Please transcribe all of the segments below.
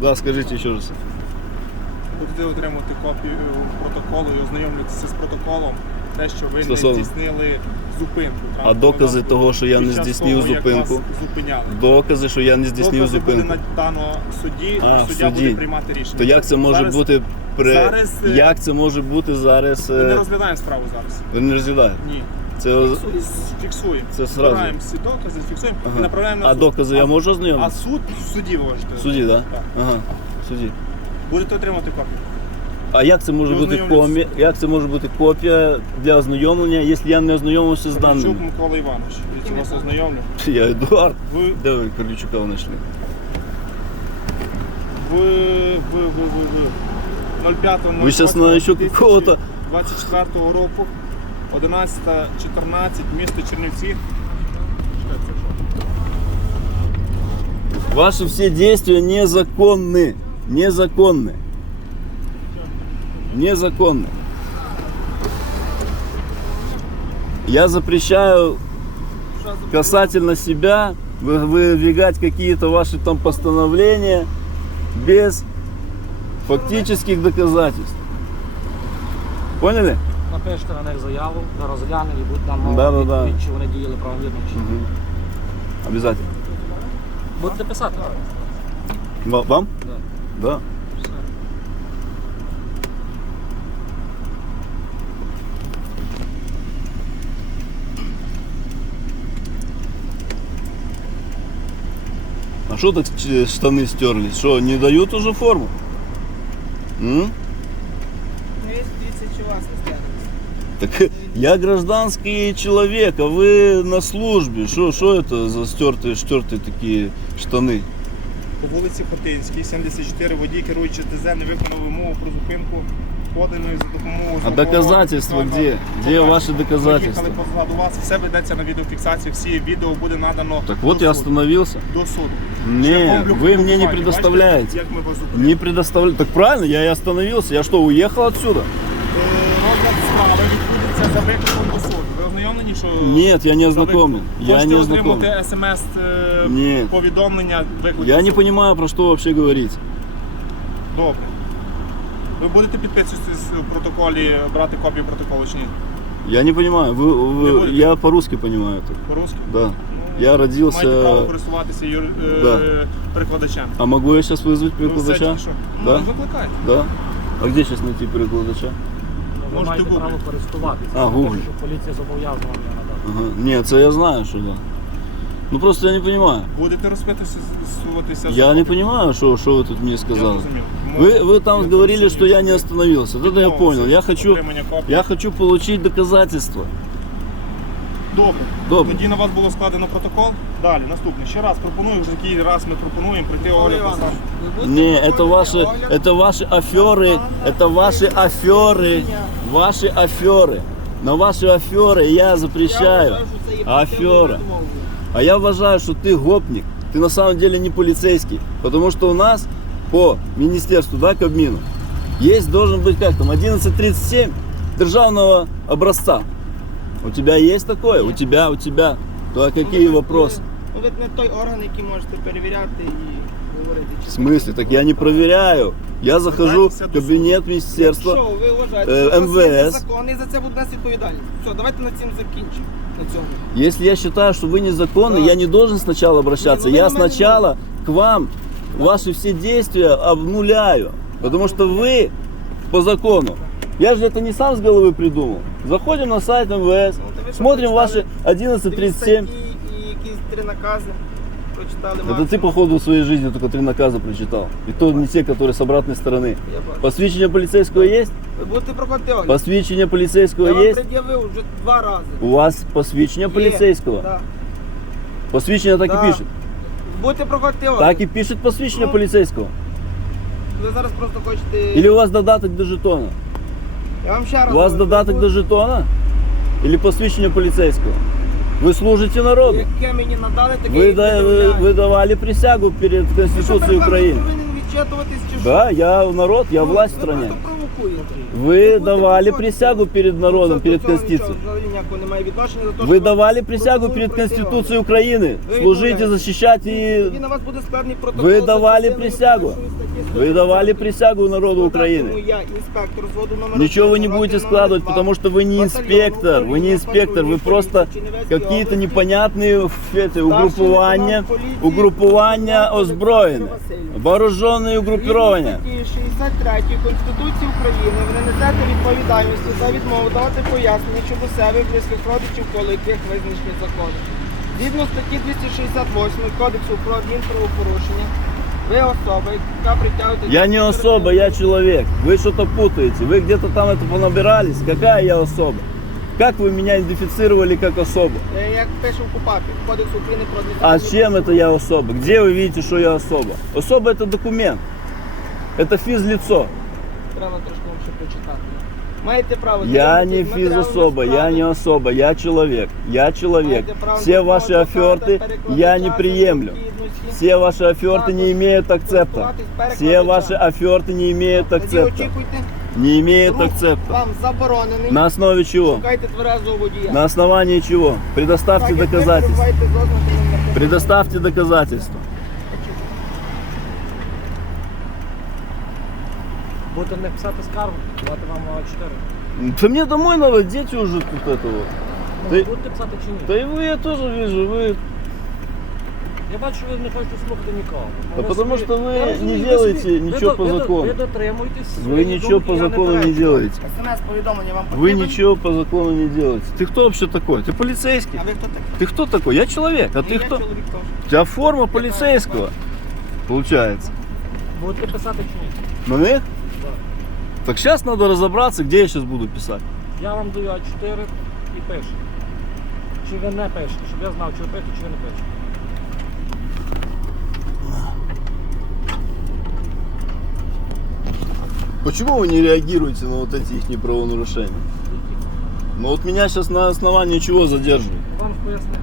Да, скажите еще раз. Будете отримати копію протоколу і ознайомлюватися з протоколом, те, що ви Стосовно? не здійснили зупинку. А докази того, що я не здійснив зупинку? Докази, що я не здійснив Докази буде надано судді, А, суддя суді. буде приймати рішення. То як це може Зараз бути при зараз, е, як це може бути зараз? Ми не е, розглядаємо справу зараз. Ви не розглядаєте? Ні. Це оз- Фіксуємо. Це сразу. Збираємо всі докази, фіксуємо і ага. направляємо на А суд. докази я можу А ознайомити? суд в суді ви можете. В суді, так? Так. Ага. В суді. Будете отримати копію. А як це може Ви бути ознайомлюєтесь? комі... як це може бути копія для ознайомлення, якщо я не ознайомився з Кравчук даними? Микола Іванович. Я вас ознайомлю. Я Едуард. Ви, Де ви Карлічука знайшли? ви, ви, ви, ви, ви. 05 Ви щас на еще какого-то- 24 року, 11.14, місто Чернівці. Що це, що? Ваши все действия незаконны. Незаконны. Незаконны. Я запрещаю касательно себя вы- выдвигать какие-то ваши там постановления без фактических доказательств. Поняли? Напишете на них заяву, ми розглянемо і будуть нам Да, да, да. відповідь, чи вони діяли правомірно чи ні. Обязательно. Будете писати? Ва- Вам? Да. Да. А что так ч- штаны стерлись? Что, не дают уже форму? М? Так я гражданский человек, а вы на службе. Что, что это за стертые, стертые такие штаны? По вулиці Хотинській, 74, водій керуючи ТЗ не виконав вимогу про зупинку, поданої за допомогою... А доказательства где? Где ваши доказательства? Поїхали позаду вас, все ведеться на відеофіксацію, всі відео буде надано Так вот до я суду. остановился. До суду. Не, Шляхом вы мне не блокування. предоставляете. Бачите, як ми вас зупинили? Не предоставляете. Так правильно, я и остановился. Я что, уехал отсюда? Е, Розгляд справи відбудеться за викликом до суду. Ви ознайомлені, що... Нет, я не за ознакомлен. викликом? Я Хочете не ознакомлен. отримати смс е, Ні. повідомлення виклику Я до не суду? понимаю, про что вообще говорить. Добре. Ви будете підписуватись в протоколі, брати копію протоколу чи ні? Я не понимаю. Вы, вы- Не будете? я по-русски понимаю это. По-русски? Да. Ну, Я родился... Маєте право користуватися юр... е, Да. перекладачем. А могу я сейчас вызвать Ну, все перекладача? тільки що. Да? Ну, викликайте. Да? А где сейчас найти перекладача? Ви Можете маєте гуглити. право користуватися. А, Не гуглі. кажу, що поліція зобов'язана вам його надати. Ага. Нет, это я знаю, что да. Ну просто я не понимаю. Будете розписуватися Я не понимаю, что, что вы тут мне сказали. зрозумів. Вы, вы там говорили, что я не остановился. Вот это я понял. Я хочу, Отримання копії. я хочу получить доказательства. Добре. Добре. Тоді на вас було складено протокол. Далі, наступне. Ще раз пропоную, вже який раз ми пропонуємо прийти огляд на сам. Не, это ваши, это ваши аферы, это ваши аферы, ваши аферы. На ваши аферы я запрещаю. Афера. А я уважаю, что ты гопник. Ты на самом деле не полицейский. Потому что у нас по министерству, да, Кабмину, есть должен быть как там, 1137 державного образца. У тебя есть такое? У тебя, у тебя. То а какие вопросы? Ну, ви не той орган, який можете перевіряти і говорити. В смысле? Так я не проверяю. Я захожу в кабинет министерства. Що ви вважаєте, Е, що у вас є МВС. закон і за це буде нести відповідальність. Все, давайте на цим закінчимо. На цьому. Если я считаю, что вы незаконны, Да. я не должен сначала обращаться. Не, ну вы я на мене сначала к вам ваши все действия обнуляю. Потому что вы по закону. Я же это не сам с головы придумал. Заходим на сайт МВС, Ну, то ви що, смотрим ваши прочитали? Дві 1137. статті І якісь три накази прочитали. Это максимум. ты, походу, в своей жизни только три наказа прочитал. И то не те, которые с обратной стороны. Я бачу. Посвящение полицейского есть? Ви будете проходити огляд. Посвящение полицейского Я вам есть? пред'явив вже два рази. У вас посвящение Є. полицейского? Да. Посвящение так Да. и пишет. Будете проходити огляд. Так и пишет посвящение Ну. полицейского. Ви зараз просто хочете... Или у вас додаток до жетона? Я вам ще раз У вас говорю, додаток ви до жетона? Или посвящение полицейского? Вы служите народу. Яке мені надали, таке Вы, і да- вы, пред'являю. вы давали присягу перед Ви що, Конституцией перед вами Украины. повинен відчитуватись чи що? Да, я народ, я Ну, власть в ви стране. просто провокуєте. провокуєте. Вы будьте давали професіонали. присягу перед народом, До перед цього нічого Конституцией. взагалі ніякого немає відношення до того, Вы що давали ви присягу протокол перед працювали. Конституцией Украины. Ви Служить и відмовляєтесь. защищать Тоді и... на вас буде складний протокол. Ви за давали частиною присягу. першої статті Вы давали 130. присягу народу Складатиму Украины. Я, інспектор взводу номер Ничего вы один, не роти будете номер складывать, два, потому что вы не батальйону инспектор, вы не управління инспектор, вы патрульної просто поліції Чернівецької какие-то області. непонятные ф- эти, угрупування, лейтенант поліції угрупування Олександр озброєне, Васильович. вооруженные угрупирования. Згідно статті 63 Конституції України ви не несете відповідальності за відмову давати пояснення щодо себе і близьких родичів, коло яких визначені законом. Згідно статті 268 Кодексу про адмінправопорушення, ви особа, яка притягується... Я не особа, я человек. Вы что-то путаете. Вы где-то там это понабирались. Какая я особа? Как вы меня идентифицировали как особу? Е, Як пише в КУПАПі, Кодекс України про А адмінправопорушення. с чем это я особа? Где вы видите, что я особа? Особа это документ. Это физлицо. Треба трошки вам ще прочитати. Маєте право... Я знайомитись не з матеріалами физособа, я справи. не особа, я человек. Я человек. Маєте право Все ваши адвоката, аферты я не перекладача, приемлю. необхідності. Все ваши аферты не имеют акцепта. Все ваши аферты не имеют Тоді акцепта. очікуйте. Не имеют Рух акцепта. Вам заборонений. На основе чего? Шукайте тверезого водія. На основании чего? Предоставьте Так, як ви доказательства. перебуваєте з ознаками наркотичного Предоставьте доказательства. Будете не писати скаргу, давати вам А4. Да мне домой надо, дети уже тут это вот. Ну, Ти- будете писати чи ні? Да и вы, я тоже вижу, вы... Я бачу, ви не хочете слухати нікого. Та Ви потому собі- що ви Я не розумію, ви делаете собі- нічого ви по до- ви до- закону. Ви дотримуєтесь Вы своєї ничего думки, по я закону не заперечую. делаете. СМС-повідомлення вам Вы потрібен? ничего по закону не делаете. Ты кто вообще такой? Ты полицейский. А ви хто такий? Ты кто такой? Я человек. А І ты я кто? чоловік теж. У тебя форма полицейского. Получается. Будете писати чи ні? На них? Так сейчас надо разобраться, где я сейчас буду писать. Я вам даю А4 і пишу. Чи ви не пишете, щоб я знав, чи ви пишете, чи ви не пишете. Почему вы не реагируете на вот эти их неправонарушения? Ну вот меня сейчас на основании чего задерживают? Вам пояснили.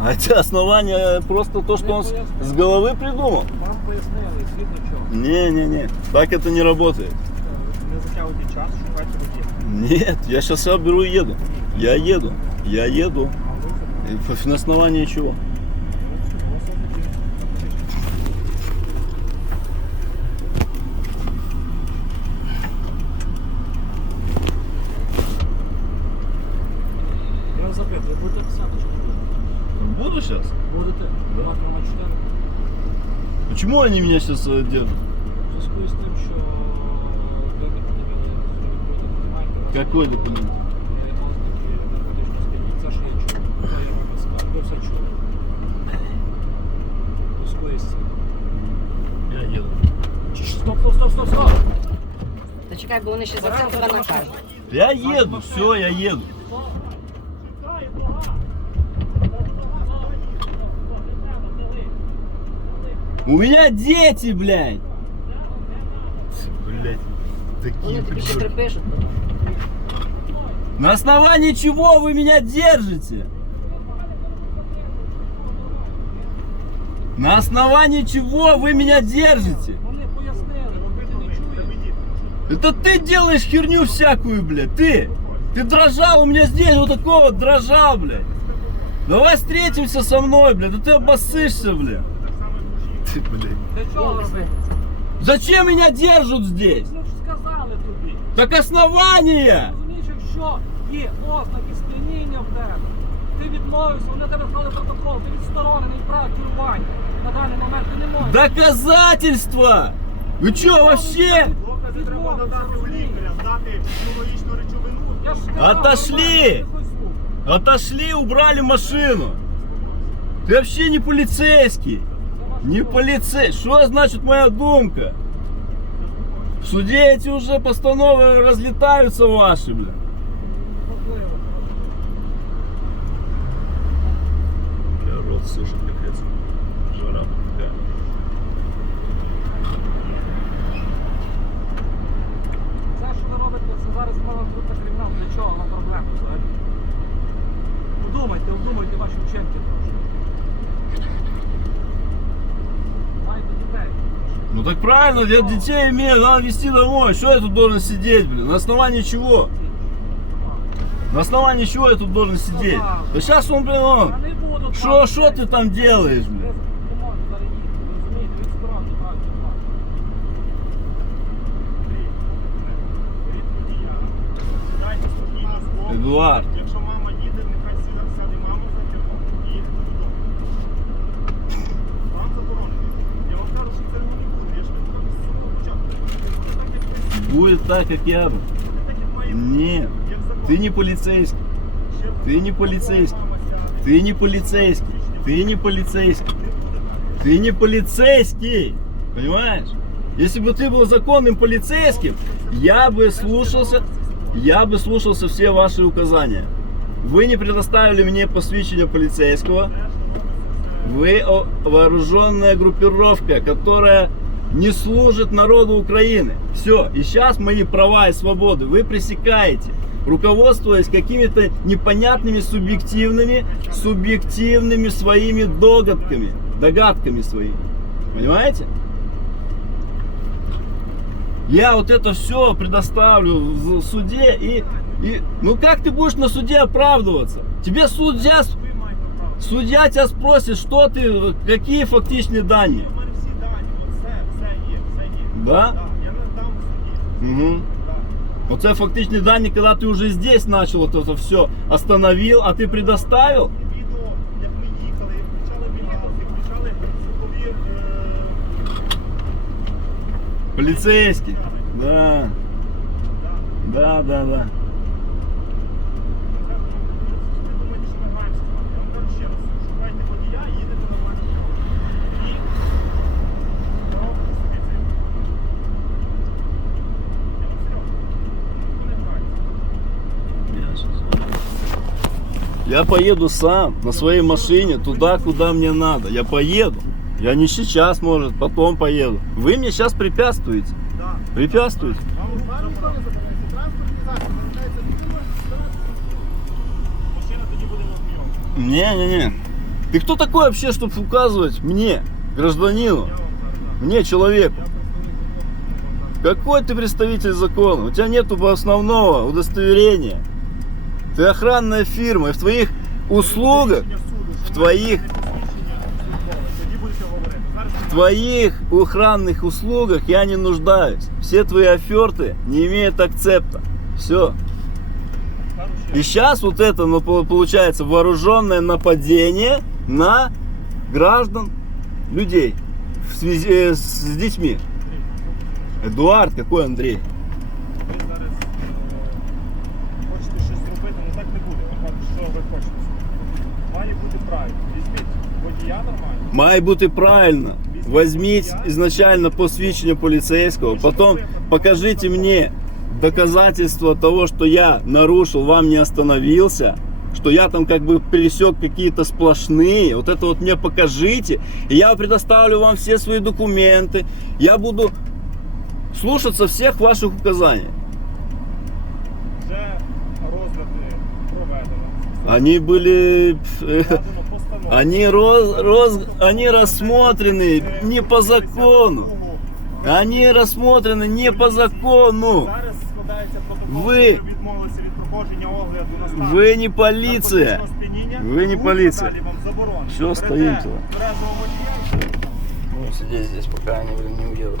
А эти основания просто то, что он с, с головы придумал? Вам пояснили, згідно чого. Не-не-не, так это не работает. Затягуйте час, шукайте водія. Нет, я сейчас себя беру и еду. Я еду. Я еду. И На основании чего? Буду сейчас. Будете? Вам А4. Почему они меня сейчас э, держат? У зв'язку з тим, що із цим. Я еду. Стоп, стоп, стоп, стоп, стоп! Та чекай, бо вони ще за це тебе накажуть. Я еду, все, я еду. У меня дети, блядь! Блядь, Вони тобі ще припишуть. На основании чего вы меня держите? На основании чего вы меня держите? Вони пояснили, ви не чуєте. Это ты делаешь херню всякую, блядь, ты! Ты дрожал, у меня здесь вот такого дрожал, блядь. Давай встретимся со мной, блядь, да ты обоссышься, блядь. Ты, блядь. Для чого робити? Зачем меня держат здесь? Ну ж сказали тобі. Так основания! Розумієш, якщо є ознаки сп'яніння в тебе, ти відмовився, вони тебе вклали протокол, ти відсторонений від права керування. На даний момент ти не можеш. Доказательства! Вы чё, вообще? Докази треба надати у лікаря, здати біологічну речовину. Я ж сказав, Отошли! нормально, ти хоч слухай. Отошли, убрали машину. Ты вообще не полицейский. Не полицей. Что значит моя думка? В суде эти уже постановы разлетаются ваши, бля. Бля, рот сушит, капец. Жара такая. Це, що ви робите, це зараз мова про кримінал. Для чого вам проблема взагалі? Подумайте, обдумайте ваші вчинки трошки. Маєте дітей. Ну Ну так правильно, я детей имею, надо везти домой. Что я тут должен сидеть, блин? На основании чего? На основании чего я тут должен сидеть? Да сейчас он, блин, он. Я не буду Що, там. що ти там делаешь, блин? Ви не можете зараз їхати, розумієте? Від сторони правильно. Дайте спокійно з боку. Едуард. Якщо мама їде, нехай сіда- сяде мама за кермо і їдете додому. Вам заборонено. Я вам кажу, що це не буде. Я ж не кажу з самого початку. Буде так, як ви Будет так, как я. бы. буде так, як має бути. Нет, Як закон. ты не полицейский. Ты не полицейский. Ты не полицейский. Ты не полицейский. Ты не полицейский. Понимаешь? Если бы ты был законным полицейским, я бы слушался, я бы слушался все ваши указания. Вы не предоставили мне посвящение полицейского. Вы вооруженная группировка, которая не служит народу Украины. Все. И сейчас мои права и свободы вы пресекаете, руководствуясь какими-то непонятными субъективными, субъективными своими догадками, догадками своими. Понимаете? Я вот это все предоставлю в суде и, и ну как ты будешь на суде оправдываться? Тебе судья с- Ви маєте право. Суддя тебя спросит, что ты, какие фактичные данные. У мене всі дані, от все, все є, все є. Да? Так, я не дам в суді. Угу. Так. Вот это фактичные данные, когда ты уже здесь начал вот это все, остановил, а ты предоставил. Відео, як ми їхали, як включали мігалки, включали звукові е, Полицейский. Да, да, да, да. Я поеду сам на своей машине туда, куда мне надо. Я поеду. Я не сейчас, может, потом поеду. Вы мне сейчас препятствуете. Да. Препятствуете. Вам ніхто не забирається. Транспортний засіб виробляється людина, машина тоді буде на прийом. Не-не-не. Ты кто такой вообще, чтобы указывать мне, гражданину, Я вам кажу, так. мне, человеку? Я представник закону. Какой ты представитель закона? У тебя нету основного удостоверения. Ты охранная фирма, и в твоих услугах, Рішення суду, що в твоїх- маєте посвідчення службове. Тоді будете говорити. Зараз в твоих охранных услугах я не нуждаюсь. Все твои оферты не имеют акцепта. Все. кажу ще И сейчас вот это, ну, по- получается, вооруженное нападение на граждан, людей в связи э, с детьми. Эдуард, какой Андрей? Має бути правильно. Возьмите изначально посвящение полицейского, потом покажите мне доказательства того, что я нарушил, вам не остановился, что я там как бы пересек какие-то сплошные. Вот это вот мне покажите, и я предоставлю вам все свои документы. Я буду слушаться всех ваших указаний. Вже розгляди проведено. Они были... э, Складено постанову. Они, роз, роз- они рассмотрены не по закону. Они рассмотрены не по закону. Зараз складається протокол, Ви- що ви відмовилися від проходження огляду на стан. Вы не полиция. наркотичного сп'яніння. Ви не Рух поліція. надалі вам заборонено. Всё, Берете стоїть. тверезого водія і Ну, сидеть здесь, пока они, блин, не уедут.